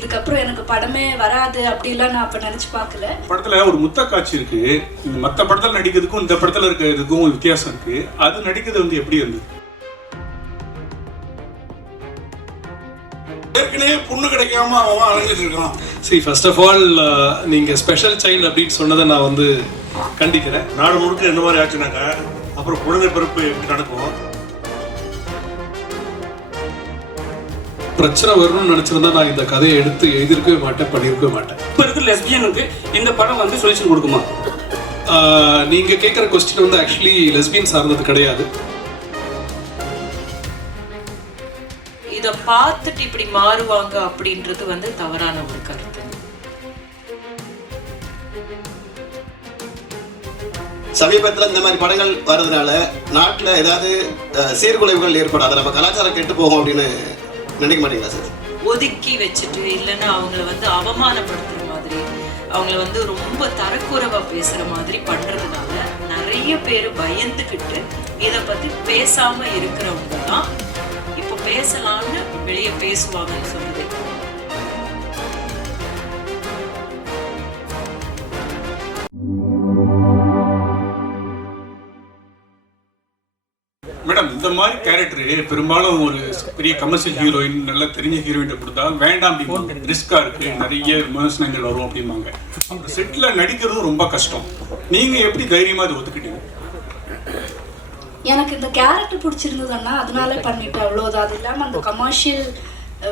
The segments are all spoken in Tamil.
இதுக்கப்புறம் எனக்கு படமே வராது அப்படிலாம் நான் அப்ப நினைச்சு பார்க்கல. படத்துல ஒரு முத்த காட்சி இருக்கு. இந்த மற்ற படத்துல நடிக்கிறதுக்கும் இந்த படத்துல இருக்கிறதுக்கும் வித்தியாசம் இருக்கு. அது நடிக்கிறது வந்து எப்படி இருந்தது? ஏற்கனவே பொண்ணு கிடைக்காம அவன் அலைஞ்சிட்டு இருக்கான். சரி, ஃபர்ஸ்ட் ஆஃப் ஆல் நீங்க ஸ்பெஷல் சைல்டு அப்படின்னு சொன்னதை நான் வந்து கண்டிக்கிறேன். நாடு முழுக்க இந்த மாதிரி ஆச்சுனாக்கா அப்புறம் குழந்தை பிறப்பு எப்படி நடக்கும்? பிரச்சனை வரணும்னு நினைச்சிருந்தா நான் இந்த கதையை எடுத்து எழுதியிருக்கவே மாட்டேன், பண்ணியிருக்கவே மாட்டேன். இப்போ இருக்கிற லெஸ்பியனுக்கு இந்த படம் வந்து சொல்யூஷன் கொடுக்குமா? நீங்க கேட்குற கொஸ்டின் வந்து ஆக்சுவலி லெஸ்பியன் சார்ந்தது கிடையாது. இதை பார்த்துட்டு இப்படி மாறுவாங்க அப்படின்றது வந்து தவறான ஒரு கருத்து. சமீபத்தில் இந்த மாதிரி படங்கள் வர்றதுனால நாட்டில் ஏதாவது சீர்குலைவுகள் ஏற்படாது, நம்ம கலாச்சாரம் கெட்டு போகும் அப்படின்னு நினைக்க மாட்டீங்களா சார்? ஒதுக்கி வச்சுட்டு இல்லைன்னா அவங்கள வந்து அவமானப்படுத்துற மாதிரி, அவங்கள வந்து ரொம்ப தரக்குறைவா பேசுற மாதிரி பண்றதுனால நிறைய பேர் பயந்துக்கிட்டு இதை பத்தி பேசாம இருக்கிறவங்க தான் இப்போ பேசலாம்னு வெளியே பேசுவாங்கன்னு சொல்லுது. மேடம், இந்த மாதிரி கேரக்டர் பெரும்பாலும் ஒரு பெரிய கமர்ஷியல் ஹீரோயின், நல்ல தெரிஞ்ச ஹீரோயின் கொடுத்தா வேண்டாம் அப்படிம்பாங்க. ரிஸ்கா இருக்கு, நிறைய விமர்சனங்கள் வரும் அப்படிம்பாங்க. அப்புறம் செட்ல நடிக்கிறதும் ரொம்ப கஷ்டம். நீங்க எப்படி தைரியமா அதை ஒத்துக்கிட்டீங்க? எனக்கு இந்த கேரக்டர் பிடிச்சிருந்ததுன்னா அதனால பண்ணிட்டேன், அவ்வளோதான். அது இல்லாமல் அந்த கமர்ஷியல்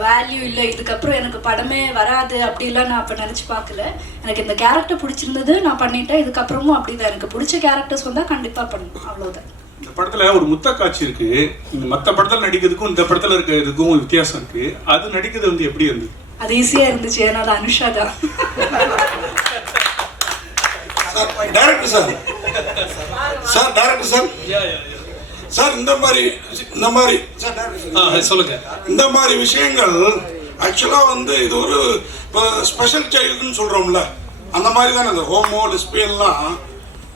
வேல்யூ இல்லை, இதுக்கப்புறம் எனக்கு படமே வராது அப்படிலாம் நான் அப்போ நினச்சி பார்க்கல. எனக்கு இந்த கேரக்டர் பிடிச்சிருந்தது, நான் பண்ணிட்டேன். இதுக்கப்புறமும் அப்படிதான், எனக்கு பிடிச்ச கேரக்டர்ஸ் வந்தால் கண்டிப்பாக பண்ணணும், அவ்வளோதான். இந்த படத்துல ஒரு முத்த காட்சி இருக்கு. இந்த மற்ற படத்துல நடிக்கிறதுக்கும் இந்த படத்துல இருக்கிறதுக்கும் வித்தியாசம் இருக்கு. அது நடிக்கிறது வந்து எப்படி இருந்தது? அது ஈஸியாக இருந்துச்சு, ஏன்னா அது அனுஷா தான். Director sir, sir director sir, sir இந்த மாதிரி சொல்லுங்க. இந்த மாதிரி விஷயங்கள் ஆக்சுவலா வந்து இது ஒரு ஸ்பெஷல் சைல்டுன்னு சொல்றோம்ல, அந்த மாதிரி தானே இந்த ஹோமோ லெஸ்பியன்லாம்.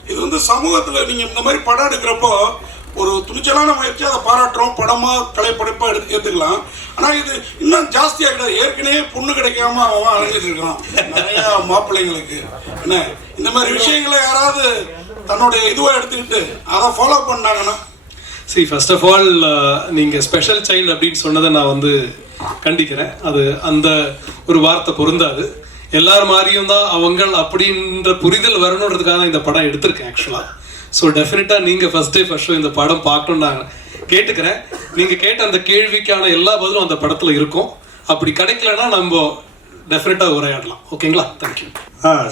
இது வந்து சமூகத்தில் நீங்கள் இந்த மாதிரி படம் எடுக்கிறப்போ ஒரு துணிச்சலான முயற்சி, அதை பாராட்டுறோம், படமாக கலைப்படைப்பாக ஏற்றுக்கலாம். ஆனால் இது இன்னும் ஜாஸ்தியாக கிடையாது. ஏற்கனவே பொண்ணு கிடைக்காம அவன் அலைஞ்சிட்டு இருக்கான் நிறையா மாப்பிள்ளைங்களுக்கு. என்ன இந்த மாதிரி விஷயங்களை யாராவது தன்னுடைய இதுவாக எடுத்துக்கிட்டு அதை ஃபாலோ பண்ணாங்கன்னா? சரி, ஃபர்ஸ்ட் ஆஃப் ஆல் நீங்க ஸ்பெஷல் சைல்டு அப்படின்னு சொன்னதை நான் வந்து கண்டிக்கிறேன். அது அந்த ஒரு வார்த்தை பொருந்தாது. எல்லாரும் மாதிரியும் தான் அவங்க அப்படின்ற புரிதல் வரணுன்றதுக்காக தான் இந்த படம் எடுத்திருக்கேன் ஆக்சுவலாக. ஸோ டெஃபினட்டாக நீங்கள் ஃபர்ஸ்ட் டே ஃபர்ஸ்ட் ஷோ இந்த படம் பார்க்கணுன்னு நான் கேட்டுக்கிறேன். நீங்கள் கேட்ட அந்த கேள்விக்கான எல்லா பதிலும் அந்த படத்தில் இருக்கும். அப்படி கிடைக்கலன்னா நம்ம டெஃபினட்டாக உரையாடலாம். ஓகேங்களா? தேங்க்யூ.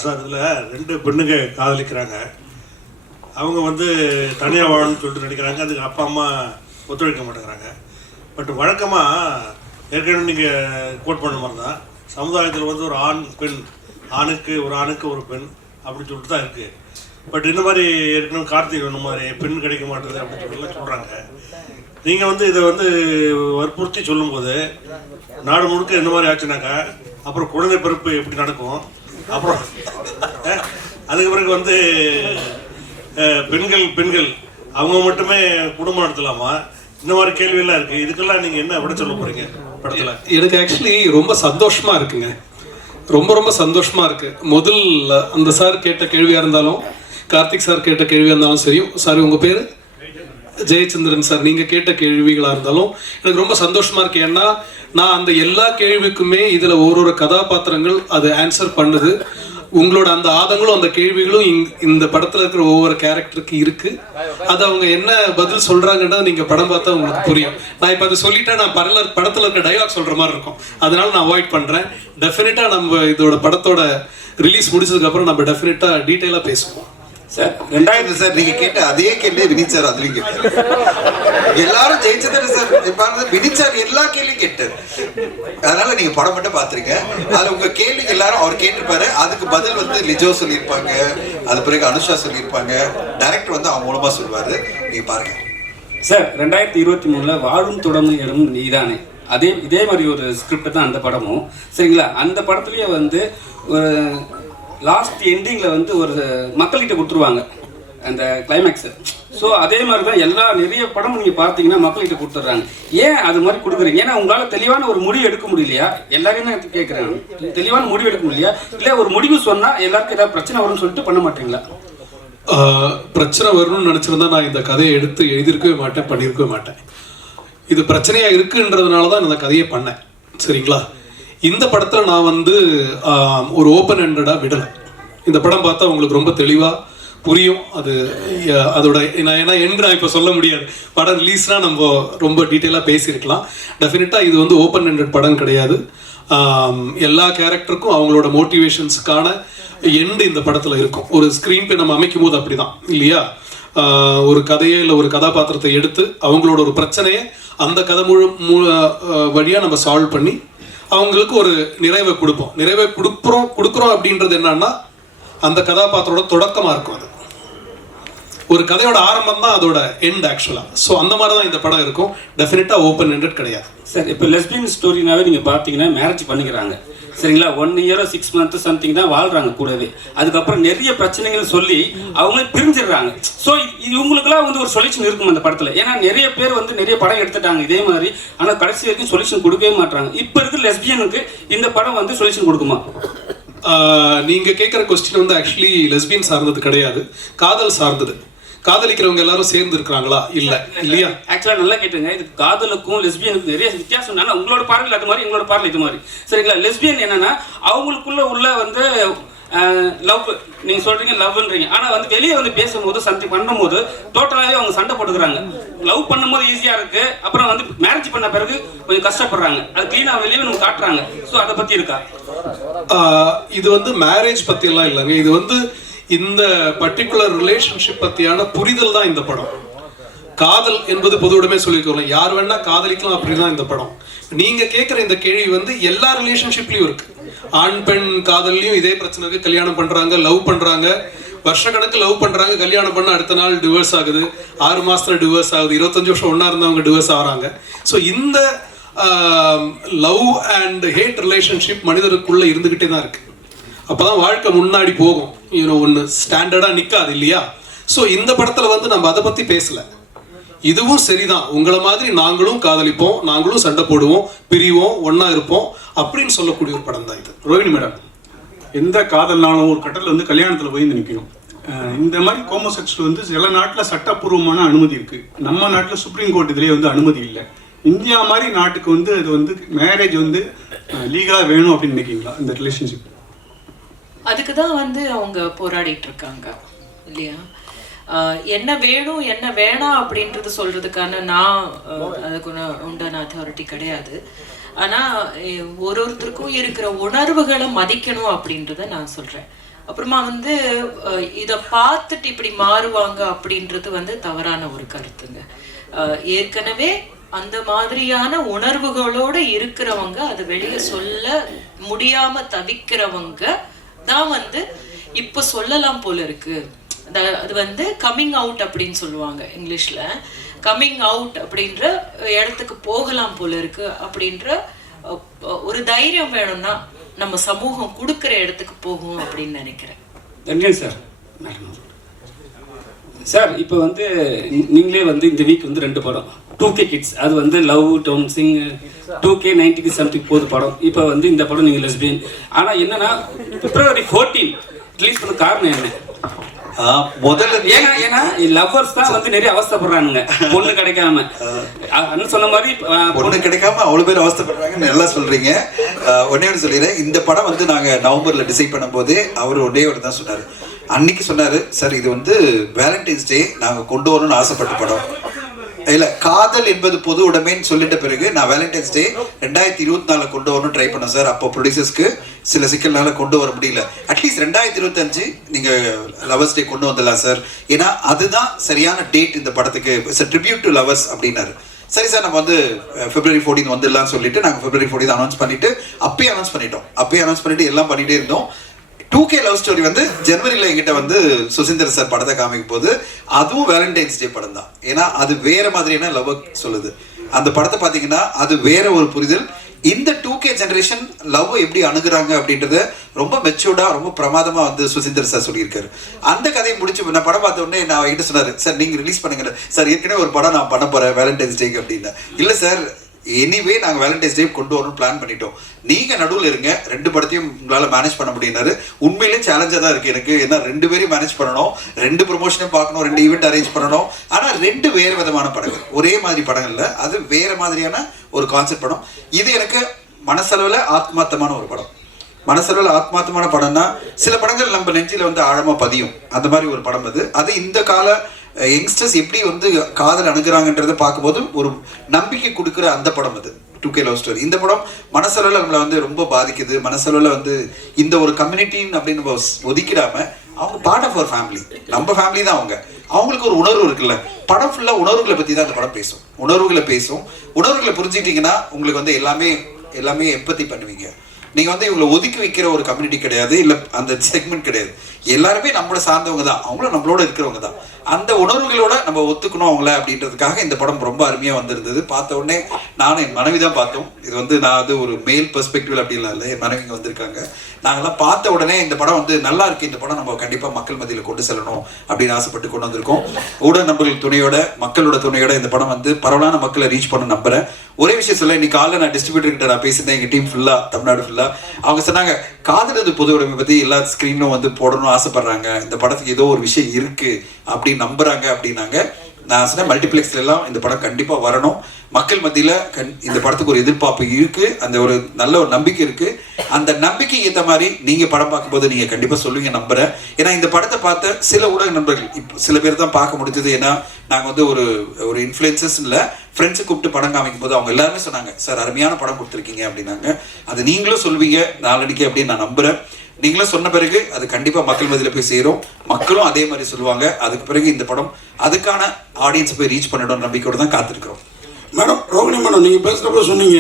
சார், இதில் 2 பெண்ணுங்க காதலிக்கிறாங்க. அவங்க வந்து தனியாக வாழணும்னு சொல்லிட்டு நடிக்கிறாங்க. அதுக்கு அப்பா அம்மா ஒத்துழைக்க மாட்டேங்கிறாங்க. பட் வழக்கமாக ஏற்கனவே நீங்கள் கோட் பண்ண மாதிரி தான் சமுதாயத்தில் வந்து ஒரு ஆண் பெண், ஆணுக்கு ஒரு பெண் அப்படின்னு சொல்லிட்டு தான் இருக்குது. பட் இந்த மாதிரி ஏற்கனவே கார்த்திக் இந்த மாதிரி பெண் கிடைக்க மாட்டேது அப்படின்னு சொல்லிலாம் சொல்கிறாங்க. நீங்கள் வந்து இதை வந்து வற்புறுத்தி சொல்லும்போது நாடு முழுக்க இந்த மாதிரி ஆச்சுனாக்கா அப்புறம் குழந்தை பிறப்பு எப்படி நடக்கும்? அப்புறம் அதுக்கு பிறகு வந்து பெண்கள் அவங்க மட்டுமே குடும்பம் நடத்தலாமா? இந்த மாதிரி கேள்வியெல்லாம் இருக்குது. இதுக்கெல்லாம் நீங்கள் என்ன விட சொல்ல போகிறீங்க படத்தில்? எனக்கு ஆக்சுவலி ரொம்ப சந்தோஷமாக இருக்குங்க, ரொம்ப சந்தோஷமாக இருக்குது. முதல் அந்த சார் கேட்ட கேள்வியாக இருந்தாலும், கார்த்திக் சார் கேட்ட கேள்வியாக இருந்தாலும் சரி, சார் உங்கள் பேர் ஜெயச்சந்திரன் சார், நீங்கள் கேட்ட கேள்விகளாக இருந்தாலும் எனக்கு ரொம்ப சந்தோஷமாக இருக்குது. ஏன்னா நான் அந்த எல்லா கேள்விக்குமே இதில் ஒரு கதாபாத்திரங்கள் அது ஆன்சர் பண்ணுது. உங்களோட அந்த ஆதங்களும் அந்த கேள்விகளும் இந்த படத்துல இருக்கிற ஒவ்வொரு கேரக்டருக்கு இருக்கு. அது அவங்க என்ன பதில் சொல்றாங்கன்னா நீங்க படம் பார்த்தா உங்களுக்கு புரியும். நான் இப்ப அதை சொல்லிட்டா நான் படத்துல இருக்க டைலாக் சொல்ற மாதிரி இருக்கும், அதனால நான் அவாய்ட் பண்றேன். டெஃபினட்டா நம்ம இதோட படத்தோட ரிலீஸ் முடிச்சதுக்கு அப்புறம் நம்ம டெஃபினட்டா டீடைலா பேசுவோம். சார் 2000 சார் நீங்க கேட்ட அதே கேள்வி வினித் சார் அதுலயும் கேட்டாரு. எல்லாரும் ஜெயிச்சது சார். இப்ப வினித் சார் எல்லா கேள்வியும் கேட்டாரு. அதனால நீங்க படம் மட்டும் பாத்துருங்க. அதுல உங்க கேள்விக்கு எல்லாரும் அவர் கேட்டிருப்பாரு. அதுக்கு பதில் வந்து லிஜோ சொல்லியிருப்பாங்க, அது பிறகு அனுஷா சொல்லியிருப்பாங்க, டைரக்டர் வந்து அவங்க மூலமா சொல்லுவாரு. நீங்க பாருங்க சார். 2023 வாழும் தொடர்ந்து இடம் நீதானே, இதே மாதிரி ஒரு ஸ்கிரிப்ட் தான் அந்த படமும். சரிங்களா? அந்த படத்துலயே வந்து ஒரு லாஸ்ட் எண்டிங்கில் வந்து ஒரு மக்கள்கிட்ட கொடுத்துருவாங்க. அந்த கிளைமேக்ஸ். ஸோ அதே மாதிரி தான் நிறைய படம் நீங்கள் பார்த்தீங்கன்னா மக்கள்கிட்ட கொடுத்துட்றாங்க. ஏன் அது மாதிரி கொடுக்குறீங்க? ஏன்னா உங்களால் தெளிவான ஒரு முடிவு எடுக்க முடியலையா? எல்லாரையும் தான் கேட்குறாங்க, தெளிவான முடிவு எடுக்க முடியலையா? இல்லை ஒரு முடிவு சொன்னால் எல்லாருக்கும் ஏதாவது பிரச்சனை வரும்னு சொல்லிட்டு பண்ண மாட்டீங்களா? பிரச்சனை வரணும்னு நினச்சிருந்தா நான் இந்த கதையை எடுத்து எழுதியிருக்கவே மாட்டேன், பண்ணியிருக்கவே மாட்டேன். இது பிரச்சனையாக இருக்குன்றதுனால தான் இந்த கதையை பண்ணேன். சரிங்களா? இந்த படத்தில் நான் வந்து ஒரு ஓப்பன் ஹேண்டடாக விடலை. இந்த படம் பார்த்தா உங்களுக்கு ரொம்ப தெளிவாக புரியும். அதோட ஏன்னா நான் இப்போ சொல்ல முடியாது. படம் ரிலீஸ்னால் நம்ம ரொம்ப டீட்டெயிலாக பேசியிருக்கலாம். டெஃபினட்டாக இது வந்து ஓப்பன் ஹேண்டட் படம் கிடையாது. எல்லா கேரக்டருக்கும் அவங்களோட மோட்டிவேஷன்ஸுக்கான எண்டு இந்த படத்தில் இருக்கும். ஒரு ஸ்க்ரீன் பிளே நம்ம அமைக்கும் போது அப்படி தான் இல்லையா? ஒரு கதையை இல்லை ஒரு கதாபாத்திரத்தை எடுத்து அவங்களோட ஒரு பிரச்சனையை அந்த கதை வழியாக நம்ம சால்வ் பண்ணி அவங்களுக்கு ஒரு நிறைவை கொடுப்போம். நிறைவை கொடுக்குறோம் அப்படின்றது என்னன்னா அந்த கதாபாத்திரோட தொடக்கமாக இருக்கும். அது ஒரு கதையோட ஆரம்பம் தான் அதோட எண்ட் ஆக்சுவலாக. ஸோ அந்த மாதிரி தான் இந்த படம் இருக்கும். டெஃபினட்டாக ஓப்பன் ஹேண்டட் கிடையாது. சார், இப்போ லெஸ்பியன் ஸ்டோரினாவே நீங்கள் பார்த்தீங்கன்னா மேரேஜ் பண்ணிக்கிறாங்க, சரிங்களா? 1 இயர் 6 months சம்திங் தான் வாழ்கிறாங்க கூடவே. அதுக்கப்புறம் நிறைய பிரச்சனைகள் சொல்லி அவங்களே பிரிஞ்சிடுறாங்க. ஸோ இவங்களுக்குலாம் வந்து ஒரு சொல்யூஷன் இருக்கும் அந்த படத்தில். ஏன்னா நிறைய பேர் வந்து நிறைய படம் எடுத்துட்டாங்க இதே மாதிரி, ஆனால் கடைசி வரைக்கும் சொல்யூஷன் கொடுக்கவே மாட்டாங்க. இப்போ இருக்கிற லெஸ்பியனுக்கு இந்த படம் வந்து சொல்யூஷன் கொடுக்குமா? நீங்கள் கேட்குற கொஸ்டின் வந்து ஆக்சுவலி லெஸ்பியன் சார்ந்தது கிடையாது, காதல் சார்ந்தது. காதலிக்கிறவங்க எல்லாரும் சேர்ந்து இருக்கிறாங்களா? இல்லையா? ஆக்சுவலா நல்லா கேட்டுங்க. இது காதலுக்கும் லெஸ்பியனுக்கும் நிறைய வித்தியாசம். ஆனா உங்களோட பார்வையில் அது மாதிரி, எங்களோட பார்வையில் இது மாதிரி, சரிங்களா? லெஸ்பியன் என்னன்னா அவங்களுக்குள்ள உள்ள வந்து லவ், நீங்க சொல்றீங்க லவ்ன்றீங்க, ஆனா வந்து வெளியே வந்து பேசும்போது சம்திங் பண்ணும்போது டோட்டலாவே அவங்க சண்டை போட்டுக்கிறாங்க. லவ் பண்ணும்போது ஈஸியா இருக்கு, அப்புறம் வந்து மேரேஜ் பண்ண பிறகு கொஞ்சம் கஷ்டப்படுறாங்க. அது கிளீனா வெளியே நம்ம காட்டுறாங்க. ஸோ அதை பத்தி இருக்கா? இது வந்து மேரேஜ் பத்தி எல்லாம் இல்லைங்க. இது வந்து இந்த பர்டிகுலர் ரிலேஷன்ஷிப் பத்தியான புரிதல் தான் இந்த படம். காதல் என்பது பொதுவுடமே சொல்லியிருக்கோம், யார் வேணா காதலிக்கலாம் அப்படிதான் இந்த படம். நீங்க கேட்குற இந்த கேள்வி வந்து எல்லா ரிலேஷன்ஷிப்லயும் இருக்கு. ஆண் பெண் காதல்லையும் இதே பிரச்சனை இருக்கு. கல்யாணம் பண்றாங்க, லவ் பண்றாங்க, வருஷக்கணக்கு லவ் பண்றாங்க, கல்யாணம் பண்ண அடுத்த நாள் டிவோர்ஸ் ஆகுது, 6 மாசத்துல டிவோர்ஸ் ஆகுது, 25 வருஷம் ஒன்னா இருந்தவங்க டிவோர்ஸ் ஆகிறாங்க. ஸோ இந்த லவ் அண்ட் ஹேட் ரிலேஷன்ஷிப் மனிதருக்குள்ள இருந்துகிட்டே தான் இருக்கு. அப்பதான் வாழ்க்கை முன்னாடி போகும். ஒன்று ஸ்டாண்டர்டா நிற்காது இல்லையா? ஸோ இந்த படத்துல வந்து நம்ம அதை பத்தி பேசல. இதுவும் சரிதான், உங்களை மாதிரி நாங்களும் காதலிப்போம், நாங்களும் சண்டை போடுவோம், பிரிவோம், ஒன்னா இருப்போம் அப்படின்னு சொல்லக்கூடிய ஒரு படம் தான் இது. ரோஹிணி மேடம், எந்த காதல்னாலும் ஒரு கட்டத்தில் வந்து கல்யாணத்தில் போய் நிற்கணும். இந்த மாதிரி ஹோமோசெக்சுவல் வந்து சில நாட்டில் சட்டப்பூர்வமான அனுமதி இருக்கு, நம்ம நாட்டில் சுப்ரீம் கோர்ட் இதுலேயே வந்து அனுமதி இல்லை. இந்தியா மாதிரி நாட்டுக்கு வந்து அது வந்து மேரேஜ் வந்து லீகலாக வேணும் அப்படின்னு நினைக்கிறீங்களா இந்த ரிலேஷன்ஷிப்? அதுக்கு தான் வந்து அவங்க போராடிட்டு இருக்காங்க இல்லையா? என்ன வேணும் என்ன வேணாம் அப்படின்றது சொல்றதுக்கான நான் அதுக்கு உண்டான அத்தாரிட்டி கிடையாது. ஆனால் ஒருத்தருக்கும் இருக்கிற உணர்வுகளை மதிக்கணும் அப்படின்றத நான் சொல்றேன். அப்புறமா வந்து இதை பார்த்துட்டு இப்படி மாறுவாங்க அப்படின்றது வந்து தவறான ஒரு கருத்துங்க. ஏற்கனவே அந்த மாதிரியான உணர்வுகளோட இருக்கிறவங்க அதை வெளியே சொல்ல முடியாம தவிக்கிறவங்க தான் வந்து இப்ப சொல்லலாம் போல இருக்கு. அது வந்து கம்மிங் அவுட் அப்படின்னு சொல்லுவாங்க இங்கிலீஷ்ல. கம்மிங் அவுட் அப்படின்ற இடத்துக்கு போகலாம் போல இருக்கு அப்படின்ற ஒரு தைரியம் வேணும்னா நம்ம சமூகம் கொடுக்குற இடத்துக்கு போகும் அப்படின்னு நினைக்கிறேன். நன்றி சார். சார், இப்போ வந்து நீங்களே வந்து இந்த வீக் வந்து 2 படம் 2K கிட்ஸ், அது வந்து love tone Singh 2K 90 something போது படம். இப்போ வந்து இந்த படம் நீங்கள் லெஸ்பியன். ஆனால் என்னன்னா February 14 ரிலீஸ் பண்ண காரணம் என்ன? முதல்ல ஏன்னா லவ்வர்ஸ் தான் வந்து நிறைய அவஸ்தைப்படுறானுங்க பொண்ணு கிடைக்காம. சொன்ன மாதிரி பொண்ணு கிடைக்காம அவ்வளவு பேர் அவஸ்தைப்படுறாங்கன்னு நல்லா சொல்றீங்க. ஒன்னே சொல்லிடுறேன், இந்த படம் வந்து நாங்க நவம்பர்ல டிசைட் பண்ணும் போது அவர் ஒன்னே தான் சொன்னாரு. அன்னைக்கு சொன்னாரு, சார் இது வந்து வேலண்டைன்ஸ் டே நாங்க கொண்டு வரணும்னு ஆசைப்பட்ட படம் இல்ல, காதல் என்பது பொது உடைமைன்னு சொல்லிட்ட பிறகு நான் வேலண்டைன்ஸ் டே 2024 கொண்டு வரணும் ட்ரை பண்ணேன் சார். அப்போ ப்ரொடியூசர்ஸ்க்கு சில சிக்கல்னால கொண்டு வர முடியல. அட்லீஸ்ட் 2025 நீங்க லவர்ஸ் டே கொண்டு வந்துடலாம் சார், ஏன்னா அதுதான் சரியான டேட் இந்த படத்துக்கு, it's a tribute to lovers அப்படின்னாரு. சரி சார், நம்ம வந்து February 14 வந்துடலாம்னு சொல்லிட்டு நாங்கள் February 14 அனௌன்ஸ் பண்ணிட்டு அப்பயே அனௌன்ஸ் பண்ணிட்டு எல்லாம் பண்ணிட்டே இருந்தோம். 2K லவ் ஸ்டோரி வந்து ஜனவரியில் எங்கிட்ட வந்து சுசீந்தர் சார் படத்தை காமிக்கும் போது அதுவும் வேலண்டைன்ஸ் டே படம் தான். ஏன்னா அது வேற மாதிரியான லவ் சொல்லுது. அந்த படத்தை பார்த்தீங்கன்னா அது வேற ஒரு புரிதல். இந்த 2K ஜெனரேஷன் லவ் எப்படி அணுகுறாங்க அப்படின்றத ரொம்ப மெச்சூர்டா ரொம்ப பிரமாதமா வந்து சுசீந்தர் சார் சொல்லியிருக்காரு. அந்த கதையை முடிச்சு நான் படம் பார்த்த உடனே நான் என்கிட்ட சொன்னாரு, சார் நீங்க ரிலீஸ் பண்ணுங்க சார், ஏற்கனவே ஒரு படம் நான் பண்ண போறேன் வேலண்டைன்ஸ் டேக்கு அப்படின்னா. இல்லை சார் எனிவே நாங்கள் வேலண்டைன்ஸ் டே கொண்டு வரணும்னு பிளான் பண்ணிட்டோம், நீங்கள் நடுவில் இருங்க, 2 படத்தையும் உங்களால் மேனேஜ் பண்ண முடியினாரு. உண்மையிலேயே சேலஞ்சாக தான் இருக்குது எனக்கு, ஏன்னா 2 பேரையும் மேனேஜ் பண்ணணும், 2 ப்ரொமோஷனையும் பார்க்கணும், 2 ஈவெண்ட் அரேஞ்ச் பண்ணணும். ஆனால் 2 வேறு விதமான படங்கள், ஒரே மாதிரி படங்கள்ல அது வேறு மாதிரியான ஒரு கான்செப்ட் படம். இது எனக்கு மனசளவில் ஆத்மார்த்தமான ஒரு படம். மனசளவில் ஆத்மார்த்தமான படம்னா சில படங்கள் நம்ம நெஞ்சில் வந்து ஆழமாக பதியும், அந்த மாதிரி ஒரு படம் அது. அது இந்த கால யங்ஸ்டர்ஸ் எப்படி வந்து காதல் அணுகுறாங்கன்றதை பார்க்கும்போது ஒரு நம்பிக்கை கொடுக்குற அந்த படம் அது 2K லவ் ஸ்டோரி. இந்த படம் மனசளவில் நம்மளை வந்து ரொம்ப பாதிக்குது. மனசளவில் வந்து இந்த ஒரு கம்யூனிட்டின்னு அப்படின்னு ஒதுக்கிடாம அவங்க பார்ட் ஆஃப் அவர் ஃபேமிலி, நம்ம ஃபேமிலி தான் அவங்க. அவங்களுக்கு ஒரு உணர்வு இருக்குல்ல, படம் ஃபுல்லாக உணர்வுகளை பற்றி தான் அந்த படம் பேசும். உணர்வுகளை புரிஞ்சுக்கிட்டீங்கன்னா உங்களுக்கு வந்து எல்லாமே எம்பத்தி பண்ணுவீங்க. நீங்கள் வந்து இவங்களை ஒதுக்கி வைக்கிற ஒரு கம்யூனிட்டி கிடையாது, இல்லை அந்த செக்மெண்ட் கிடையாது. எல்லாருமே நம்மளோட சார்ந்தவங்க தான், அவங்களும் நம்மளோட இருக்கிறவங்க தான். அந்த உணர்வுகளோட நம்ம ஒத்துக்கணும் அவங்கள அப்படின்றதுக்காக இந்த படம் ரொம்ப அருமையாக வந்திருந்தது. பார்த்த உடனே நானும் என் மனைவி தான் பார்த்தோம். இது வந்து நான் அது ஒரு மேல் பெர்ஸ்பெக்டிவ் அப்படின்லாம் இல்லை, என் மனைவிங்க வந்திருக்காங்க. நாங்கள்லாம் பார்த்த உடனே இந்த படம் வந்து நல்லா இருக்கு, இந்த படம் நம்ம கண்டிப்பாக மக்கள் மத்தியில் கொண்டு செல்லணும் அப்படின்னு ஆசைப்பட்டு கொண்டு வந்திருக்கோம். ஊடக நண்பர்கள் துணையோட, மக்களோட துணையோட இந்த படம் வந்து பரவலான மக்களை ரீச் பண்ண நம்புறேன். ஒரே விஷயம் சொல்ல, இன்னைக்கு காலையில் நான் டிஸ்ட்ரிபியூட்டர் கிட்ட நான் பேசியிருந்தேன், எங்கள் டீம் ஃபுல்லாக தமிழ்நாடு ஃபுல்லாக. அவங்க சொன்னாங்க காதலது பொது உடைமை பற்றி எல்லா ஸ்க்ரீனும் வந்து போடணும் ஆசைப்படுறாங்க, இந்த படத்துக்கு ஏதோ ஒரு விஷயம் இருக்கு அப்படின்னு நம்புறாங்க அப்படின்னாங்க. நான் சொன்னேன் மல்டிப்ளெக்ஸ்ல எல்லாம் இந்த படம் கண்டிப்பா வரணும், மக்கள் மத்தியில இந்த படத்துக்கு ஒரு எதிர்பார்ப்பு இருக்கு, அந்த ஒரு நல்ல ஒரு நம்பிக்கை இருக்கு. அந்த நம்பிக்கைக்கு ஏற்ற மாதிரி நீங்க படம் பார்க்கும்போது நீங்க கண்டிப்பா சொல்லுவீங்க நம்புறேன். ஏன்னா இந்த படத்தை பார்த்த சில ஊடக நண்பர்கள் இப்போ சில பேர் தான் பார்க்க முடிஞ்சது. ஏன்னா நாங்க வந்து ஒரு இன்ஃப்ளூயன்சஸ் இல்ல ஃப்ரெண்ட்ஸை கூப்பிட்டு படம் காமிக்கும் போது அவங்க எல்லாருமே சொன்னாங்க, சார் அருமையான படம் கொடுத்துருக்கீங்க அப்படின்னாங்க. அது நீங்களும் சொல்வீங்க நாளடிக்கு அப்படின்னு நான் நம்புறேன். நீங்களும் சொன்ன பிறகு அது கண்டிப்பா மக்கள் மத்தியில் போய் சேரும், மக்களும் அதே மாதிரி சொல்லுவாங்க. அதுக்கு பிறகு இந்த படம் அதுக்கான ஆடியன்ஸ் போய் ரீச் பண்ணிடும் நம்பிக்கையோடு தான் காத்திருக்கிறோம். மேடம், ரோகிணி மேடம், நீங்கள் பேசுகிறப்ப சொன்னீங்க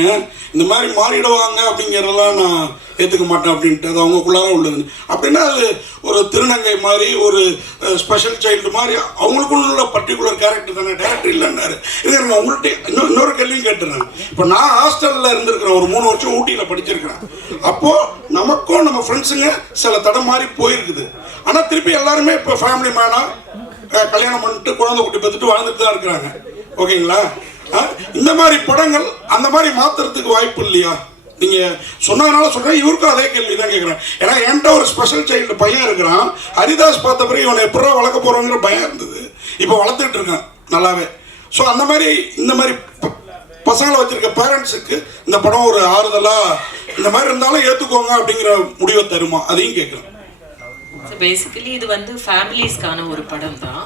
இந்த மாதிரி மாறிடுவாங்க அப்படிங்கிறதெல்லாம் நான் ஏற்றுக்க மாட்டேன் அப்படின்ட்டு. அது அவங்களுக்குள்ளார உள்ளது அப்படின்னா அது ஒரு திருநங்கை மாதிரி ஒரு ஸ்பெஷல் சைல்டு மாதிரி அவங்களுக்குள்ள பர்டிகுலர் கேரக்டர் தானே, டேரக்டர் இல்லைன்னாரு. இது நான் உங்கள்கிட்ட இன்னொரு கேள்வியும் கேட்டுறேன். இப்போ நான் ஹாஸ்டலில் இருந்திருக்கிறேன், ஒரு 3 வருஷம் ஊட்டியில் படிச்சிருக்கிறேன். அப்போது நமக்கும் நம்ம ஃப்ரெண்ட்ஸுங்க சில தடம் மாதிரி போயிருக்குது. ஆனால் திருப்பி எல்லாருமே இப்போ ஃபேமிலி மேனாக கல்யாணம் பண்ணிட்டு குழந்தை குட்டி பார்த்துட்டு வாழ்ந்துட்டு தான் இருக்கிறாங்க. ஓகேங்களா? இந்த மாதிரி படங்கள் அந்த மாதிரி மாத்துறதுக்கு வாய்ப்பு இல்லையா? நீங்க சொன்னதுனால சொல்றேன், இவருக்கும் அதே கேள்வி தான் கேட்குறேன். ஏன்னா என்கிட்ட ஒரு ஸ்பெஷல் சைல்டு பையன் இருக்கிறான். ஹரிதாஸ் பார்த்த பிறகு இவனை எப்படா வளர்க்க போறோங்கிற பயம் இருந்தது, இப்போ வளர்த்துட்டு இருக்கான் நல்லாவே. ஸோ அந்த மாதிரி இந்த மாதிரி பசங்களை வச்சிருக்க பேரண்ட்ஸுக்கு இந்த படம் ஒரு ஆறுதலா இந்த மாதிரி இருந்தாலும் ஏற்றுக்கோங்க அப்படிங்கிற முடிவை தருமா, அதையும் கேட்குறேன். பேசிக்கலி இது வந்து ஃபேமிலிஸ்க்கான ஒரு படம் தான்.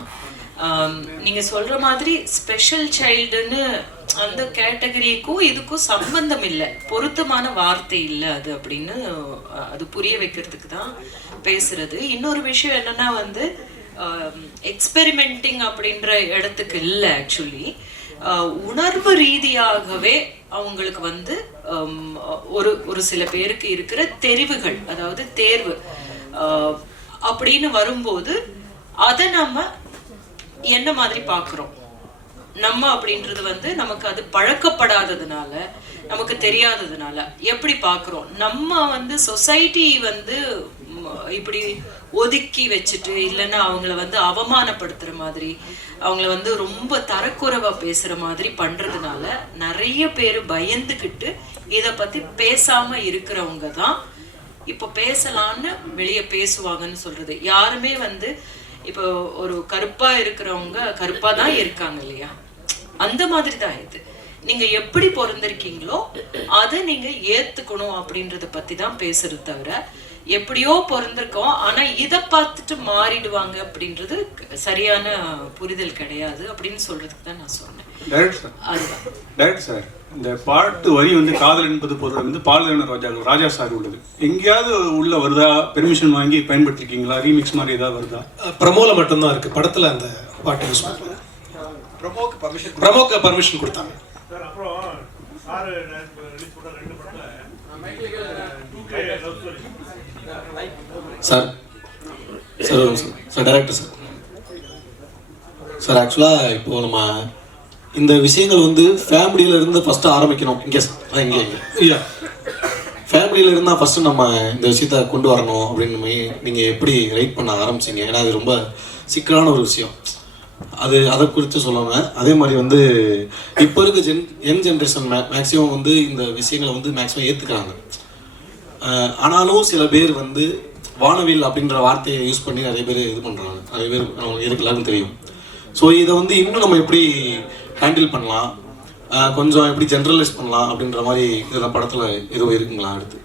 நீங்க சொல்ற மாதிரி ஸ்பெஷல் சைல்டுன்னு அந்த கேட்டகரிக்கும் இதுக்கும் சம்பந்தம் இல்லை, பொருத்தமான வார்த்தை இல்லை அது அப்படின்னு அது புரிய வைக்கிறதுக்கு தான் பேசுறது. இன்னொரு விஷயம் என்னன்னா வந்து எக்ஸ்பெரிமெண்டிங் அப்படின்ற இடத்துக்கு இல்லை. ஆக்சுவலி உணர்வு ரீதியாகவே அவங்களுக்கு வந்து ஒரு சில பேருக்கு இருக்கிற தெரிவுகள், அதாவது தேர்வு அப்படின்னு வரும்போது அதை நம்ம என்ன மாதிரி பார்க்குறோம் நம்ம அப்படின்றது வந்து நமக்கு அது பழக்கப்படாததுனால, நமக்கு தெரியாததுனால எப்படி பார்க்குறோம். நம்ம வந்து சொசைட்டி வந்து இப்படி ஒதுக்கி வச்சுட்டு, இல்லைன்னா அவங்கள வந்து அவமானப்படுத்துற மாதிரி, அவங்கள வந்து ரொம்ப தரக்குறைவா பேசுற மாதிரி பண்றதுனால நிறைய பேர் பயந்துக்கிட்டு இதை பத்தி பேசாம இருக்கிறவங்க தான் இப்போ பேசலான்னு வெளியே பேசுவாங்கன்னு சொல்றது. யாருமே வந்து இப்போ ஒரு கருப்பா இருக்கிறவங்க கருப்பா தான் இருக்காங்க இல்லையா, அந்த மாதிரி தான் இது. நீங்க எப்படி பிறந்திருக்கீங்களோ அதை நீங்க ஏத்துக்கணும் அப்படின்றத பத்தி தான் பேசுறது தவிர, எப்படியோ பிறந்திருக்கோம் ஆனா இதை பார்த்துட்டு மாறிடுவாங்க அப்படின்றது சரியான புரிதல் கிடையாது அப்படின்னு சொல்றதுக்கு தான் நான் சொன்னேன். டைரக்டர் சார், இந்த பாட்டு வரி வந்து காதல் என்பது பொருள் வந்து பாலன ராஜா சார் உள்ளது, எங்கேயாவது உள்ள வருதா? பெர்மிஷன் வாங்கி பயன்படுத்திருக்கீங்களா? ரீமிக்ஸ் மாதிரி ஏதாவது வருதா? ப்ரமோல மட்டும்தான் இருக்கு, படத்துல அந்த பாட்டு யூஸ் பண்ணுறாங்க. ப்ரமோக்கு பர்மிஷன் கொடுத்தாங்க. Sir sir sir director sir, sir ஆக்சுவலாக இப்போது நம்ம இந்த விஷயங்கள் வந்து ஃபேமிலியில இருந்து ஃபர்ஸ்ட் ஆரம்பிக்கணும். இங்கே ஐயா ஃபேமிலியில இருந்தால் ஃபர்ஸ்ட் நம்ம இந்த விஷயத்த கொண்டு வரணும் அப்படின்னு நீங்கள் எப்படி ரைட் பண்ண ஆரம்பிச்சிங்க? ஏன்னா அது ரொம்ப சிக்கலான ஒரு விஷயம். அதை குறித்து சொல்லணும். அதே மாதிரி வந்து இப்போ இருக்க யங் ஜென்ரேஷன் மேக்ஸிமம் வந்து இந்த விஷயங்களை வந்து மேக்ஸிமம் ஏற்றுக்கிறாங்க. ஆனாலும் சில பேர் வந்து வானவில் அப்படின்ற வார்த்தையை யூஸ் பண்ணி நிறைய பேர் இது பண்ணுறாங்க. நிறைய பேர் எதுக்கு எல்லாருக்கும் தெரியும். ஸோ இதை வந்து இன்னும் நம்ம எப்படி ஹேண்டில் பண்ணலாம், கொஞ்சம் எப்படி ஜென்ரலைஸ் பண்ணலாம் அப்படின்ற மாதிரி இதில் படத்தில் எதுவும் இருக்குங்களா? அடுத்து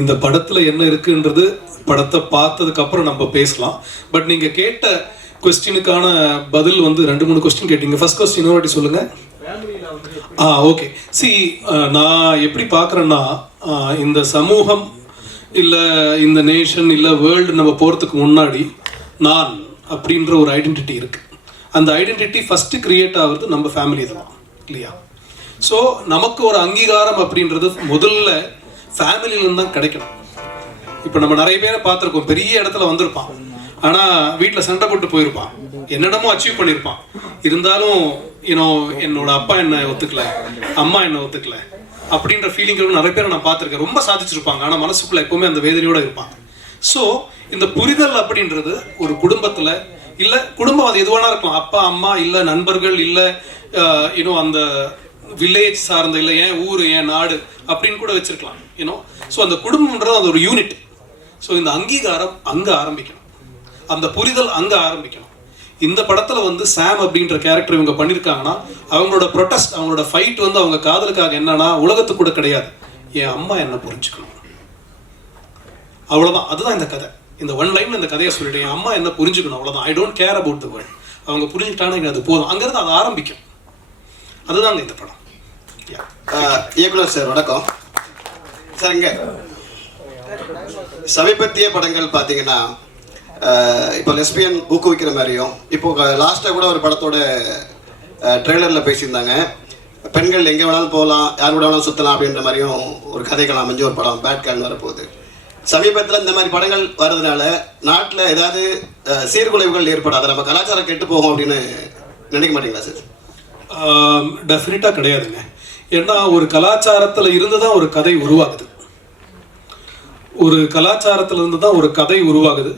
இந்த படத்தில் என்ன இருக்குன்றது படத்தை பார்த்ததுக்கப்புறம் நம்ம பேசலாம். பட் நீங்கள் கேட்ட கொஸ்டினுக்கான பதில் வந்து 2-3 கொஸ்டின் கேட்டீங்க. ஃபர்ஸ்ட் கொஸ்டின் இன்னொரு வாட்டி சொல்லுங்க. ஓகே. நான் எப்படி பார்க்குறேன்னா, இந்த சமூகம் இல்லை இந்த நேஷன் இல்லை வேர்ல்டு நம்ம போகிறதுக்கு முன்னாடி நான் அப்படின்ற ஒரு ஐடென்டிட்டி இருக்குது. அந்த ஐடென்டிட்டி ஃபஸ்ட்டு க்ரியேட் ஆகுறது நம்ம ஃபேமிலி தான் இல்லையா? ஸோ நமக்கு ஒரு அங்கீகாரம் அப்படின்றது முதல்ல ஃபேமிலியிலேருந்து தான் கிடைக்கணும். இப்போ நம்ம நிறைய பேரை பார்த்துருக்கோம், பெரிய இடத்துல வந்திருப்பான், ஆனால் வீட்டில் சண்டை போட்டு போயிருப்பான், என்னிடமும் அச்சீவ் பண்ணியிருப்பான். இருந்தாலும் என்னோட அப்பா என்னை ஒத்துக்கல, அம்மா என்னை ஒத்துக்கல அப்படின்ற ஃபீலிங் நிறைய பேரை நான் பார்த்துருக்கேன். ரொம்ப சாதிச்சிருப்பாங்க, ஆனால் மனசுக்குள்ள எப்பவுமே அந்த வேதனையோடு இருப்பாங்க. ஸோ இந்த புரிதல் அப்படின்றது ஒரு குடும்பத்தில் இல்லை, குடும்பம் அது எதுவானா இருக்கலாம், அப்பா அம்மா இல்லை நண்பர்கள் இல்லை அந்த வில்லேஜ் சார்ந்த இல்லை ஏன் ஊர் ஏன் நாடு அப்படின்னு கூட வச்சிருக்கலாம். ஸோ அந்த குடும்பம்ன்றது அது ஒரு யூனிட். ஸோ இந்த அங்கீகாரம் அங்கே ஆரம்பிக்கணும், அந்த புரிதல் அங்கே ஆரம்பிக்கணும். இந்த படத்தில் வந்து சாம் அப்படின்ற கேரக்டர் இவங்க பண்ணியிருக்காங்கன்னா அவங்களோட ப்ரொட்டஸ்ட், அவங்களோட ஃபைட் வந்து அவங்க காதலுக்காக என்னன்னா உலகத்துக்கு கூட கிடையாது, என் அம்மா என்ன புரிஞ்சுக்கணும், அவ்வளோதான். அதுதான் இந்த கதை. இந்த ஒன் லைன்ல இந்த கதையை சொல்லிட்டு என் அம்மா என்ன புரிஞ்சுக்கணும், அவ்வளோதான். I don't care about the world. அவங்க புரிஞ்சுக்கிட்டாங்கன்னா அது போதும், அங்கேருந்து அது ஆரம்பிக்கும். அதுதாங்க இந்த படம். இயக்குனர் சார் வணக்கம் சார். இங்கே சமீபத்திய படங்கள் பார்த்தீங்கன்னா இப்போ லெஸ்பியன் ஊக்குவிக்கிற மாதிரியும், இப்போ லாஸ்ட்டாக கூட ஒரு படத்தோட ட்ரெய்லரில் பேசியிருந்தாங்க, பெண்கள் எங்கே வேணாலும் போகலாம், யார் கூட வேணாலும் சுற்றலாம் அப்படின்ற மாதிரியும் ஒரு கதைகள் அமைஞ்சு ஒரு படம் பேட் கேர்ள்னு வரப்போகுது. சமீபத்தில் இந்த மாதிரி படங்கள் வர்றதுனால நாட்டில் ஏதாவது சீர்குலைவுகள் ஏற்படாது, நம்ம கலாச்சாரம் கெட்டு போகும் அப்படின்னு நினைக்க மாட்டீங்களா சார்? டெஃபினட்டாக கிடையாதுங்க. ஏன்னா ஒரு கலாச்சாரத்தில் இருந்து தான் ஒரு கதை உருவாகுது, ஒரு கலாச்சாரத்தில் இருந்து தான் ஒரு கதை உருவாகுது.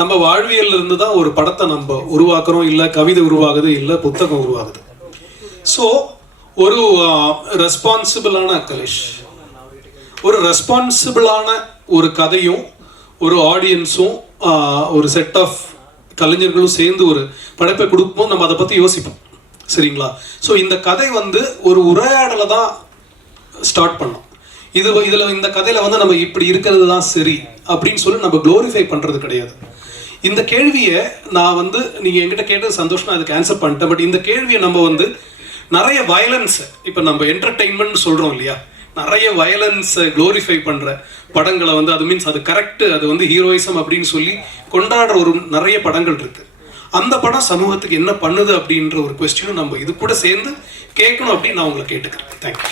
நம்ம வாழ்வியல் இருந்து தான் ஒரு படத்தை நம்ம உருவாக்குறோம், இல்லை கவிதை உருவாகுது, இல்லை புத்தகம் உருவாகுது. ஸோ ஒரு ரெஸ்பான்சிபிளான கலேஷ், ஒரு ரெஸ்பான்சிபிளான ஒரு கதையும் ஒரு ஆடியன்ஸும் ஒரு செட் ஆஃப் கலைஞர்களும் சேர்ந்து ஒரு படைப்பை கொடுக்கும்போது நம்ம அதை பற்றி யோசிப்போம், சரிங்களா? ஸோ இந்த கதை வந்து ஒரு உரையாடலை தான் ஸ்டார்ட் பண்ணோம். இதில் இந்த கதையில் வந்து நம்ம இப்படி இருக்கிறது தான் சரி அப்படின்னு சொல்லி நம்ம க்ளோரிஃபை பண்ணுறது கிடையாது. இந்த கேள்வியை நான் வந்து நீங்கள் என்கிட்ட கேட்டது சந்தோஷம், நான் அதுக்கு ஆன்சர் பண்ணிட்டேன். பட் இந்த கேள்வியை நம்ம வந்து நிறைய வயலன்ஸை, இப்போ நம்ம என்டர்டெயின்மெண்ட் சொல்கிறோம் இல்லையா, நிறைய வயலன்ஸை க்ளோரிஃபை பண்ணுற படங்களை வந்து அது மீன்ஸ் அது கரெக்டு, அது வந்து ஹீரோயிசம் அப்படின்னு சொல்லி கொண்டாடுற ஒரு நிறைய படங்கள் இருக்குது. அந்த படம் சமூகத்துக்கு என்ன பண்ணுது அப்படின்ற ஒரு கொஸ்டினும் நம்ம இது கூட சேர்ந்து கேட்கணும் அப்படின்னு நான் உங்களை கேட்டுக்கிறேன். Thank you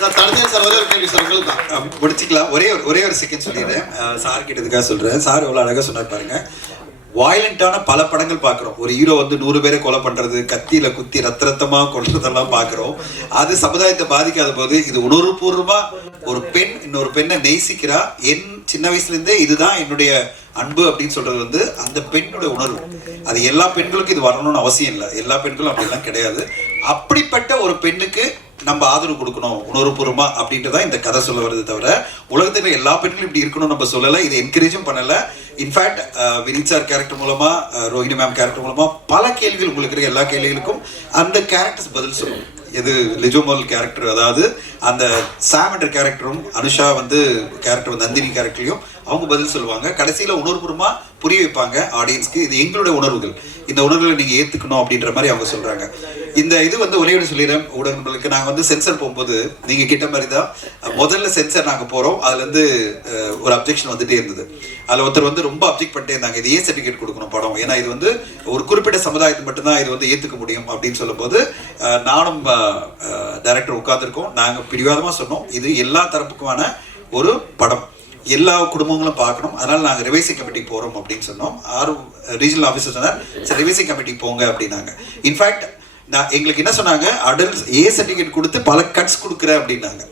sir. தனஞ்சயன் சார் ஒரே ஒரு கேள்வி சார் உங்களுக்கு தான் முடிச்சுக்கலாம். ஒரே ஒரு செகண்ட் சொல்லிடுறேன். சார் கேட்டதுக்காக சொல்கிறேன். சார் எவ்வளோ அழகாக சொன்னார் பாருங்க. வயலண்டான பல படங்கள் பார்க்குறோம். ஒரு ஹீரோ வந்து 100 பேரை கொலை பண்ணுறது, கத்தியில் குத்தி ரத்தமாக கொள்றதெல்லாம் பார்க்குறோம். அது சமுதாயத்தை பாதிக்காத போது இது உணர்வுபூர்வமாக ஒரு பெண் இன்னொரு பெண்ணை நேசிக்கிறா, என் சின்ன வயசுலேருந்தே இதுதான் என்னுடைய அன்பு அப்படின்னு சொல்றது வந்து அந்த பெண்ணுடைய உணர்வு. அது எல்லா பெண்களுக்கும் இது வரணும்னு அவசியம் இல்லை, எல்லா பெண்களும் அப்படிலாம் கிடையாது. அப்படிப்பட்ட ஒரு பெண்ணுக்கு நம்ம ஆதரவு கொடுக்கணும் உணர்வுபூர்வமா அப்படின்றதான் இந்த கதை சொல்ல வருது. தவிர உலகத்துல எல்லா பெண்களும் இப்படி இருக்கணும்னு நம்ம சொல்லலை, இதை என்கரேஜும் பண்ணல. இன்ஃபேக்ட் வினித் சார் கேரக்டர் மூலமா, ரோஹிணி மேம் கேரக்டர் மூலமா பல கேள்விகள் உங்களுக்கு இருக்க எல்லா கேள்விகளுக்கும் அந்த கேரக்டர்ஸ் பதில் சொல்லணும். இது லிஜோமல் கேரக்டர், அதாவது அந்த சாம் என்ற கேரக்டரும் அனுஷா வந்து கேரக்டர் நந்தினி கேரக்டர்லையும் அவங்க பதில் சொல்லுவாங்க. கடைசியில் உணர்வுபூர்வமா புரிய வைப்பாங்க ஆடியன்ஸ்க்கு, இது எங்களுடைய உணர்வுகள், இந்த உணர்வுகளை நீங்கள் ஏற்றுக்கணும் அப்படின்ற மாதிரி அவங்க சொல்கிறாங்க. இந்த இது வந்து ஒரே சொல்லிடுறேன் ஊடகங்களுக்கு. நாங்கள் வந்து சென்சர் போகும்போது நீங்கள் கிட்ட மாதிரி தான் முதல்ல சென்சர் நாங்கள் போகிறோம். அதுலேருந்து ஒரு அப்ஜெக்ஷன் வந்துட்டே இருந்தது. அதில் ஒருத்தர் வந்து ரொம்ப அப்ஜெக்ட் பண்ணிட்டே இருந்தாங்க, இது ஏன் சர்டிஃபிகேட் கொடுக்கணும் படம், ஏன்னா இது வந்து ஒரு குறிப்பிட்ட சமுதாயத்தை மட்டும்தான் இது வந்து ஏற்றுக்க முடியும் அப்படின்னு சொல்லும்போது நானும் டைரக்டர் உட்காந்துருக்கோம். நாங்கள் பிடிவாதமாக சொன்னோம், இது எல்லா தரப்புக்குமான ஒரு படம், எல்லா குடும்பங்களும் பார்க்கணும், அதனால நாங்கள் ரிவைசிங் கமிட்டிக்கு போகிறோம் அப்படின்னு சொன்னோம். ரீஜனல் ஆஃபீஸர் சொன்னார், சரி ரிவைசிங் கமிட்டிக்கு போங்க அப்படின்னாங்க. இன்ஃபேக்ட் நான் எங்களுக்கு என்ன சொன்னாங்க, அடல்ட்ஸ் ஏ சர்டிஃபிகேட் கொடுத்து பல கட்ஸ் கொடுக்குறேன் அப்படின்னாங்க.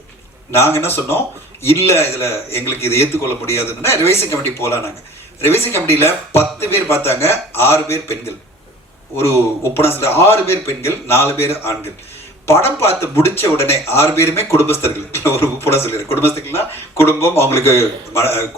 நாங்கள் என்ன சொன்னோம், இல்லை இதில் எங்களுக்கு இதை ஏற்றுக்கொள்ள முடியாதுன்னா ரிவைசிங் கமிட்டி போகலாம். நாங்கள் ரிவைசிங் கமிட்டியில் 10 பேர் பார்த்தாங்க, 6 பேர் பெண்கள். ஒரு ஒப்பனா சொல்ல 6 பேர் பெண்கள், 4 பேர் ஆண்கள். படம் பார்த்து முடிச்ச உடனே 6 பேருமே குடும்பஸ்தர்கள். ஒரு ஒப்பனா சொல்லிடுறேன், குடும்பஸ்தர்கள்னா குடும்பம், அவங்களுக்கு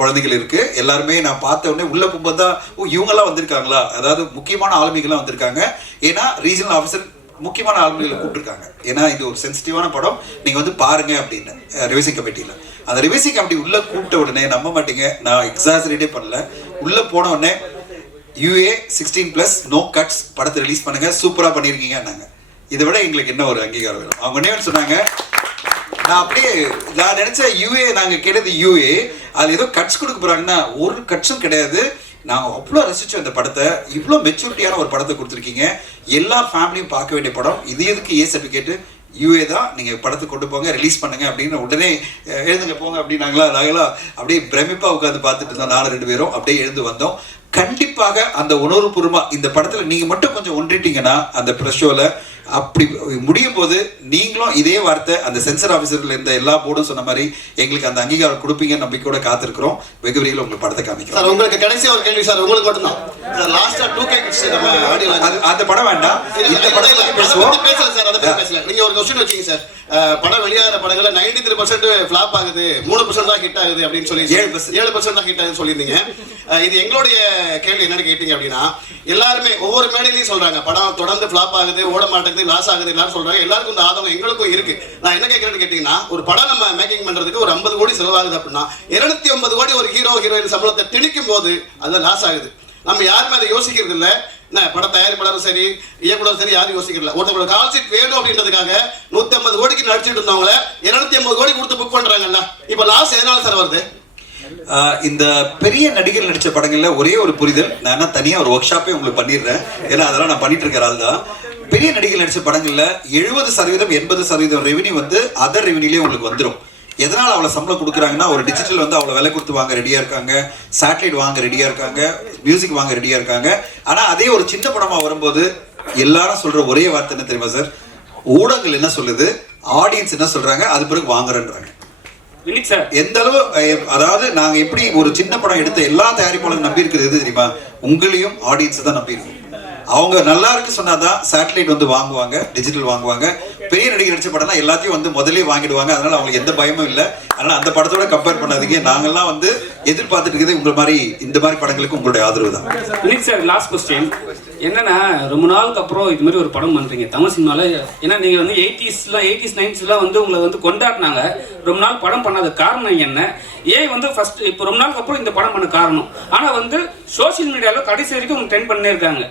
குழந்தைகள் இருக்கு. எல்லாருமே நான் பார்த்த உடனே உள்ள போகும்போது தான், ஓ இவங்கெல்லாம் வந்திருக்காங்களா, அதாவது முக்கியமான ஆளுமைகள்லாம் வந்திருக்காங்க. ஏன்னா ரீஜனல் ஆஃபீஸர் முக்கியமான ஆளுமைகளை கூப்பிட்டுருக்காங்க. ஏன்னா இது ஒரு சென்சிட்டிவான படம், நீங்க வந்து பாருங்க அப்படின்னு ரிவைசிங் கமிட்டியில். அந்த ரிவைசிங் கமிட்டி உள்ள கூப்பிட்ட உடனே நம்ப மாட்டீங்க, நான் எக்ஸாஜரேட்டே பண்ணல, உள்ள போன உடனே UA 16+ நோ கட்ஸ், படத்தை ரிலீஸ் பண்ணுங்க, சூப்பரா பண்ணிருக்கீங்க. இதை விட எங்களுக்கு என்ன ஒரு அங்கீகாரம் வேணும்? அவங்க என்ன சொன்னாங்க, நான் நினைச்சேன் UA, நாங்க கேட்டது UA, அது ஏதோ கட்ஸ் கொடுக்க போறாங்கன்னா ஒரு கட்ஸும் கிடையாது. நாங்கள் அவ்வளோ ரசித்தோம் இந்த படத்தை. இவ்வளோ மெச்சூரிட்டியான ஒரு படத்தை கொடுத்துருக்கீங்க, எல்லா ஃபேமிலியும் பார்க்க வேண்டிய படம். இது எதுக்கு ஏ சர்டிஃபிகேட்டு? UA தான், நீங்கள் படத்தை கொண்டு போங்க, ரிலீஸ் பண்ணுங்க அப்படின்னு உடனே எழுதுங்க போங்க அப்படின்னாங்களா. நாங்களாம் அப்படியே பிரமிப்பாக உட்காந்து பார்த்துட்டு இருந்தோம். 4 பேரும் அப்படியே எழுந்து வந்தோம். கண்டிப்பாக அந்த உணர்வுபூர்வமாக இந்த படத்தில் நீங்கள் மட்டும் கொஞ்சம் ஒன்றிட்டீங்கன்னா அந்த ப்ரெஸ் ஷோவில் அப்படி முடியும் போது நீங்களும் இதே வார்த்தை அந்த சென்சர் ஆஃபீஸர்கள் இருந்த எல்லா போர்டும் சொன்ன மாதிரி எங்களுக்கு அந்த அங்கீகாரம் கொடுப்பீங்க நம்பிக்கையோட காத்திருக்கிறோம். வெகு விரைவில் உங்களுக்கு படத்தை காமிக்கிறோம். சார் உங்களுக்கு கடைசி ஒரு கேள்வி சார், உங்களுக்கு மட்டும்தான் சார். லாஸ்டா 2K கிட்ஸ் நம்ம ஆடியோ அந்த படம் வேண்டாம், இந்த படம் பேசுவோம். பேசல சார், அதை பேசல. நீங்க ஒரு क्वेश्चन வச்சீங்க சார், படம் வெளியாகிற படங்கள்ல 93% ஃபிளாப் ஆகுது, 3% தான் ஹிட் ஆகுது அப்படின்னு சொல்லி 7% தான் ஹிட் ஆகுதுன்னு சொல்லியிருந்தீங்க. இது எங்களுடைய கேள்வி என்னன்னு கேட்டீங்க அப்படின்னா, எல்லாருமே ஒவ்வொரு மேடையிலையும் சொல்றாங்க படம் தொடர்ந்து ஃபிளாப் ஆகுது, ஓட மாட்டேங்குது, லாஸ் ஆகுது, எல்லாரும் சொல்றாங்க. எல்லாருக்கும் இந்த ஆதங்கம் எங்களுக்கும் இருக்கு. நான் என்ன கேட்கறேன்னு கேட்டீங்கன்னா, ஒரு படம் நம்ம மேக்கிங் பண்றதுக்கு ஒரு 50 கோடி செலவாகுது அப்படின்னா 250 கோடி ஒரு ஹீரோ ஹீரோயின் சம்பளத்தை திணிக்கும் போது அது லாஸ் ஆகுது. நம்ம யாருமே அதை யோசிக்கிறது இல்லை. படம் தயாரிப்பாளரும் சரி, இயக்குனரும் சரி, யாரும் யோசிக்கிறல. ஒருத்தவங்க கால் ஷீட் வேணும் அப்படின்றதுக்காக 150 கோடிக்கு நடிச்சுட்டு இருந்தவங்கள 250 கோடி கொடுத்து புக் பண்றாங்கல்ல, இப்ப லாஸ் எதனால சார் வருது? இந்த பெரிய நடிகர் நடிச்ச படங்கள்ல ஒரே ஒரு புரிதல், நான் தனியா ஒரு ஒர்க் ஷாப்பே உங்களுக்கு பண்ணிடுறேன், ஏன்னா அதெல்லாம் நான் பண்ணிட்டு இருக்கிற ஆள் தான். பெரிய நடிகர் நடிச்ச படங்கள்ல 70% 80% ரெவன்யூ வந்து அதர் ரெவன்யூலேயே உங்களுக்கு வந்துடும். எதனால் அவ்வளோ சம்பளம் கொடுக்குறாங்கன்னா, ஒரு டிஜிட்டல் வந்து அவ்வளோ விலை கொடுத்து வாங்க ரெடியாக இருக்காங்க, சேட்டலைட் வாங்க ரெடியாக இருக்காங்க, மியூசிக் வாங்க ரெடியாக இருக்காங்க. ஆனால் அதே ஒரு சின்ன படமாக வரும்போது எல்லாரும் சொல்கிற ஒரே வார்த்தை என்ன தெரியுமா சார்? ஊடகங்கள் என்ன சொல்லுது, ஆடியன்ஸ் என்ன சொல்கிறாங்க, அது பிறகு வாங்குறேன்றாங்க. எந்த அளவு, அதாவது நாங்கள் எப்படி ஒரு சின்ன படம் எடுத்த எல்லா தயாரிப்பாளரும் நம்பி இருக்கிறது எது தெரியுமா? உங்களையும் ஆடியன்ஸை தான் நம்பி இருக்கோம். அவங்க நல்லா இருக்கு சொன்னாதான் சேட்டலைட் வந்து வாங்குவாங்க, டிஜிட்டல் வாங்குவாங்க. பெரிய நடிகர் நடிச்ச படம்னா எல்லாத்தையும் வந்து முதலே வாங்கிடுவாங்க. அதனால அவங்களுக்கு எந்த பயமும் இல்லை. அதனால அந்த படத்தோட கம்பேர் பண்ணாதீங்க. நாங்கெல்லாம் வந்து எதிர்பார்த்துட்டு இருக்கிறது உங்க மாதிரி இந்த மாதிரி படங்களுக்கு உங்களுடைய ஆதரவு தான். சார் லாஸ்ட் கொஸ்டின் என்னன்னா, ரொம்ப நாளுக்கு அப்புறம் இது மாதிரி ஒரு படம் பண்றீங்க தமிழ் சினிமால. ஏன்னா நீங்க வந்து 80s 90s வந்து உங்களை வந்து கொண்டாடினாங்க. ரொம்ப நாள் படம் பண்ணாத காரணம் என்ன? ஏன் வந்து ஃபர்ஸ்ட் இப்போ ரொம்ப நாளுக்கு அப்புறம் இந்த படம் பண்ண காரணம்? ஆனா வந்து சோசியல் மீடியாவில் கடைசி வரைக்கும் அவங்க ட்ரெண்ட் பண்ணே இருக்காங்க.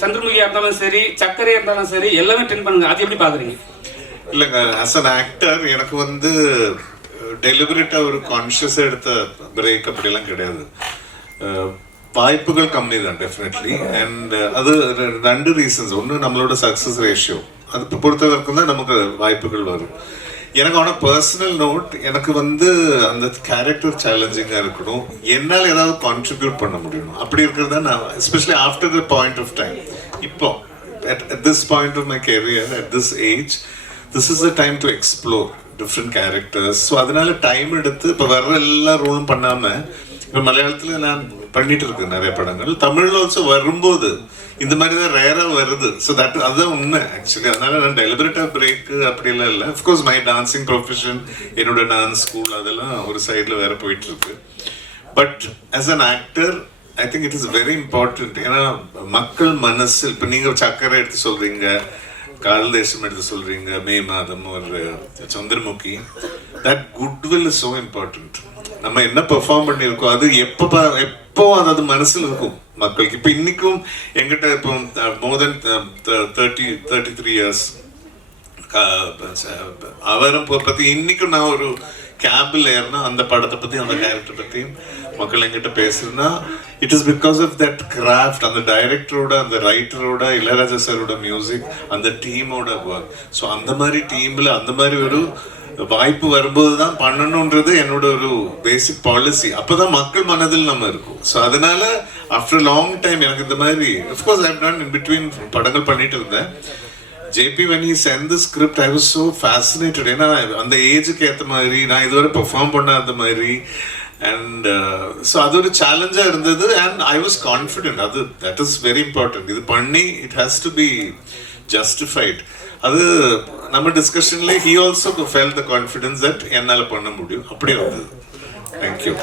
சந்திரமுகியா இருந்தாலும் சரி, சக்கரையா இருந்தாலும் சரி, எல்லாமே ட்ரெண்ட் பண்ணுங்க. அது எப்படி பாக்குறீங்க? இல்லைங்க, ஆஸ் அன் ஆக்டர் எனக்கு வந்து டெலிபரேட்டா ஒரு கான்ஷியஸா எடுத்த பிரேக் அப்படிலாம் கிடையாது. வாய்ப்புகள் கம்மி தான் டெஃபினெட்லி. அண்ட் அது 2 ரீசன்ஸ். ஒன்று நம்மளோட சக்ஸஸ் ரேஷியோ, அது பொறுத்த வரைக்கும் தான் நமக்கு வாய்ப்புகள் வரும். எனக்கு ஆனால் பர்சனல் நோட், எனக்கு வந்து அந்த கேரக்டர் சேலஞ்சிங்காக இருக்கணும், என்னால் ஏதாவது கான்ட்ரிபியூட் பண்ண முடியணும். அப்படி இருக்கிறது தான் நான், especially after the point of time, இப்போ at this point of my career, at this age, this is the time to explore different characters. So அதனால டைம் எடுத்து இப்போ வர்ற எல்லா ரோலும் பண்ணாமல், இப்போ மலையாளத்தில் நான் பண்ணிட்டு இருக்கேன் நிறைய படங்கள், தமிழில் ஆல்சோ வரும்போது இந்த மாதிரி தான் ரேராக வருது. ஸோ அதுதான் உண்மை ஆக்சுவலி. அதனால நான் டெலிபரேட்டாக பிரேக்கு அப்படிலாம் இல்லை. அஃப்கோர்ஸ் மை டான்சிங் ப்ரொஃபஷன், என்னோட டான்ஸ் ஸ்கூல் அதெல்லாம் ஒரு சைடில் வேற போயிட்டு இருக்கு. But as an actor I think it is very important. ஏன்னா மக்கள் மனசு, இப்போ நீங்கள் சக்கரை எடுத்து சொல்றீங்க, காதல் தேசம் எடுத்து சொல்றீங்க, மே மாதம், ஒரு Chandramukhi, that goodwill is so important. நம்ம என்ன பெர்ஃபார்ம் பண்ணியிருக்கோம் அது எப்போ அது மனசில் இருக்கும் மக்களுக்கு. இப்போ இன்னைக்கும் எங்கிட்ட இப்போ மோர் தென் 33 இயர்ஸ் அவரை பற்றி இன்னைக்கும் நான் ஒரு கேபில் ஏறினா அந்த படத்தை பற்றி, அந்த கேரக்டர் பற்றி மக்கள் எங்கிட்ட பேசுறதுன்னா it is because of that craft, அந்த டைரக்டரோட, அந்த ரைட்டரோட, இளையராஜா சாரோட மியூசிக், அந்த டீமோட ஒர்க். ஸோ அந்த மாதிரி டீமில் அந்த மாதிரி ஒரு வாய்ப்பு வரும்போது தான் பண்ணணுன்றது என்னோட ஒரு பேசிக் பாலிசி. அப்போதான் மக்கள் மனதில் நம்ம இருக்கும். ஸோ அதனால ஆஃப்டர் லாங் டைம் எனக்கு இந்த மாதிரி, of course I have done in between படங்கள் பண்ணிட்டு இருந்தேன். JP when he sent the script I was so fascinated. ஏன்னா அந்த ஏஜுக்கு ஏற்ற மாதிரி நான் இதுவரை பெர்ஃபார்ம் பண்ணாத மாதிரி அண்ட் ஸோ அது ஒரு சேலஞ்சாக இருந்தது. And I was confident. அது தட் இஸ் வெரி இம்பார்ட்டன்ட். இது பண்ணி it has to be justified. அது நம்ம டிஸ்கஷன்ல he also felt the confidence that என்னால் பண்ண முடியும். அப்படியே வந்தது. தேங்க்யூ.